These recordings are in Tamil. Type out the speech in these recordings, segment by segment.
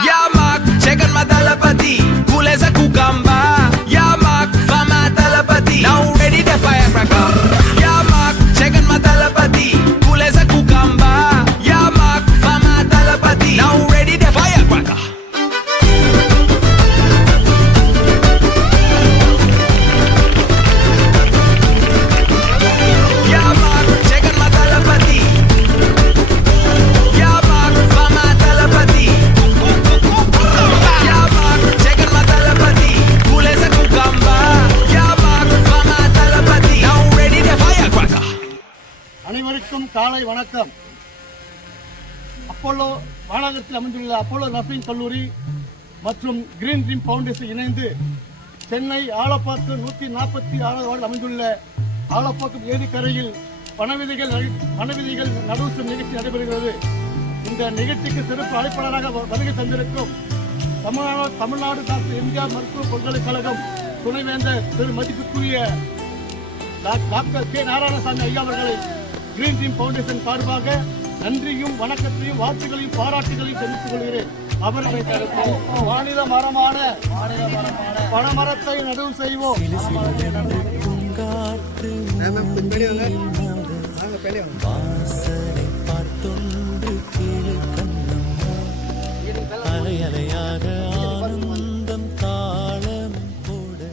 Yamak, chegan madalapati, kulesa kukamba. Yamak, fama talapati, now ready the firecracker. Yamak, chegan madalapati, kulesa kukamba. Yamak, fama talapati, now ready the firecracker. Yamak, chegan madalapati. Yamak, fama talapati. அனைவருக்கும் காலை வணக்கம். அப்போலோ மாநகரத்தில் அமைந்துள்ள அப்போலோ நர்சிங் கல்லூரி மற்றும் கிரீன் ட்ரீம் ஃபவுண்டேஷன் இணைந்து சென்னை ஆலப்பாக்கம் 146 வார்டில் அமைந்துள்ள ஆலப்பாக்கம் ஏரிக்கரையில் பணவிதைகள் நடுவு நிகழ்ச்சி நடைபெறுகிறது. இந்த நிகழ்ச்சிக்கு சிறப்பு அழைப்பாளராக வருகை தந்திருக்கும் தமிழ்நாடு டாக்டர் எம்ஜிஆர் மருத்துவ பல்கலைக்கழகம் துணைவேந்தர் திரு மதிப்புக்குரிய டாக்டர் கே நாராயணசாமி ஐயா அவர்களை கிரீன் ட்ரீம் ஃபவுண்டேஷன் சார்பாக நன்றியும் வணக்கத்தையும் வாழ்த்துக்களையும் பாராட்டுகளையும் தெரிவித்துக் கொள்கிறேன். அவர்களை மாநில மரமான பனைமரத்தை நடுவு செய்வோம்.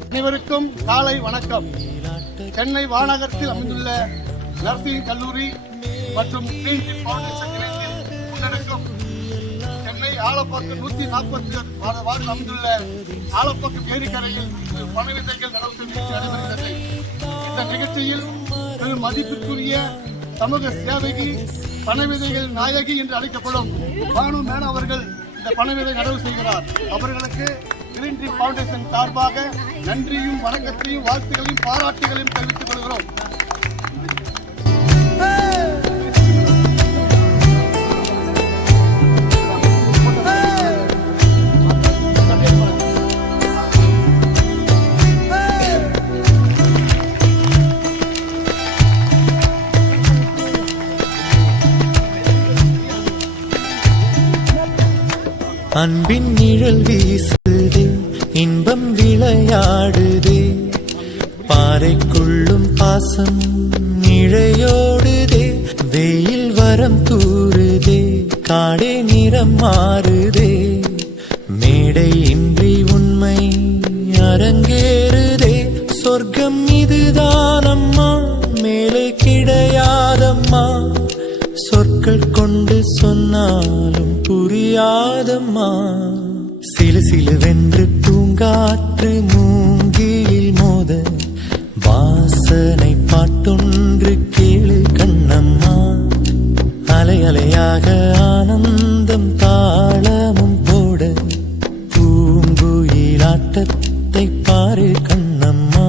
அனைவருக்கும் காலை வணக்கம். சென்னை வானகரத்தில் அமைந்துள்ள நர்சிங் கல்லூரி மற்றும் கிரீன் ட்ரீம் ஃபவுண்டேஷன் இணைந்து முன்னெடுக்கும் சென்னை ஆலப்பாக்கம் 146 வார்டில் அமைந்துள்ள ஆலப்பாக்கம் ஏரிக்கரையில் பணவிதைகள் நடவு நிகழ்ச்சி நடைபெறுகிறது. இந்த நிகழ்ச்சியில் திரு மதிப்புக்குரிய சமூக சேவகி பணவிதைகள் நாயகி என்று அழைக்கப்படும் பானு மேனா அவர்கள் இந்த பணவிதை நடவு செய்கிறார். அவர்களுக்கு கிரீன் ட்ரீம் ஃபவுண்டேஷன் சார்பாக நன்றியும் வணக்கத்தையும் வாழ்த்துக்களையும் பாராட்டுகளையும் தெரிவித்துக் கொள்கிறோம். அன்பின் நிழல் வீசுதே, இன்பம் விளையாடுதே, பாறைக்குள்ளும் பாசம் இழையோடுதே, வெயில் வரம் தூறுதே, காடே நிறம் மாறுதே, மேடை இன்றி உண்மை அரங்கேறுதே, சொர்க்கம் இதுதானம்மா, மேலே கிடையாதம்மா, சொற்கள் கொண்டு சொன்னாலும் புரியாதம்மா, சிலு சிலுவென்று பூங்காற்று மூங்கிலில் மோத, வாசனை பாட்டொன்று கேளு கண்ணம்மா, அலை அலையாக ஆனந்தம் தாளமும் போட, பூங்குயிலாட்டத்தை பாரு கண்ணம்மா.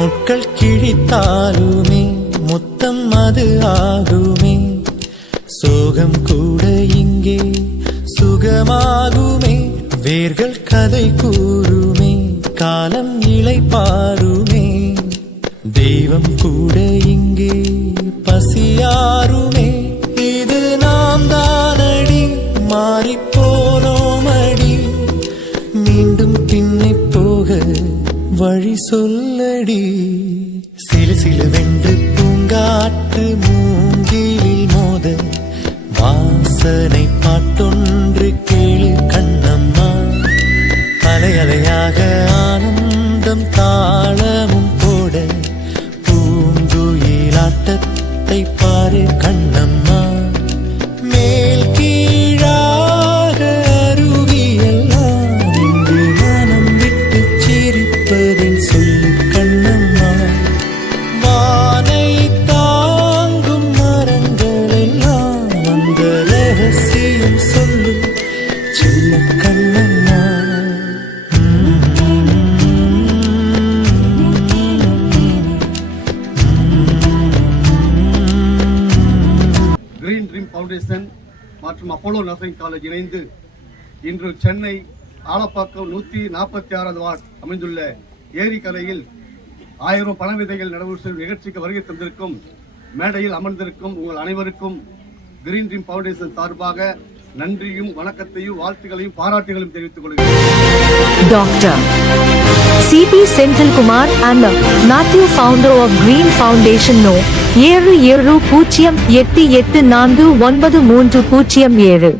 முட்கள் கிழித்தாலுமே முத்தம் அது ஆகுமே, சோகம் கூட இங்கே சுகமாகுமே, வேர்கள் கதை கூறுமே, காலம் இலை பாருமே, தெய்வம் கூட இங்கே பசியாருமே, இது நாம் தானடி மாறிப்போனோமடி, மீண்டும் பின்னே போக வழி சொல்லடி. சிலு சிலுவென்று பூங்காற்று மூங்கிலில் மோத வாசனை பாட்டொன்று கேளு கண்ணம்மா. அலை அலையாக ஆனந்தம் தாளமும் போட பூங்குயிலாட்டத்தை பாரு கண்ணம்மா. மேல் கீழாக அருவியெல்லாம் இங்கு மனம் விட்டு சிரிப்பதின் சொல்லு கண்ணம்மா. வானை தாங்கும் மரங்கள் எல்லாம் அந்த ரகசியம் சொல்லு செல்ல கண்ணம்மா. கிரீன் ட்ரீம் ஃபவுண்டேஷன் மற்றும் அப்போலோ நர்சிங் காலேஜ் இணைந்து இன்று சென்னை ஆலப்பாக்கம் 146வது வார்டு அமைந்துள்ள ஏரிக்கரையில் 1000 பண விதைகள் நடவு செய்யும் நிகழ்ச்சிக்கு வருகை தந்திருக்கும் மேடையில் அமர்ந்திருக்கும் உங்கள் அனைவருக்கும் கிரீன் ட்ரீம் ஃபவுண்டேஷன் சார்பாக நன்றியும் வணக்கத்தையும் வாழ்த்துக்களையும் பாராட்டுகளையும் தெரிவித்துக் கொள்கிறேன். Dr. C.P. Senthil Kumar and Matthew, founder of Green Foundation, No. 7708849307.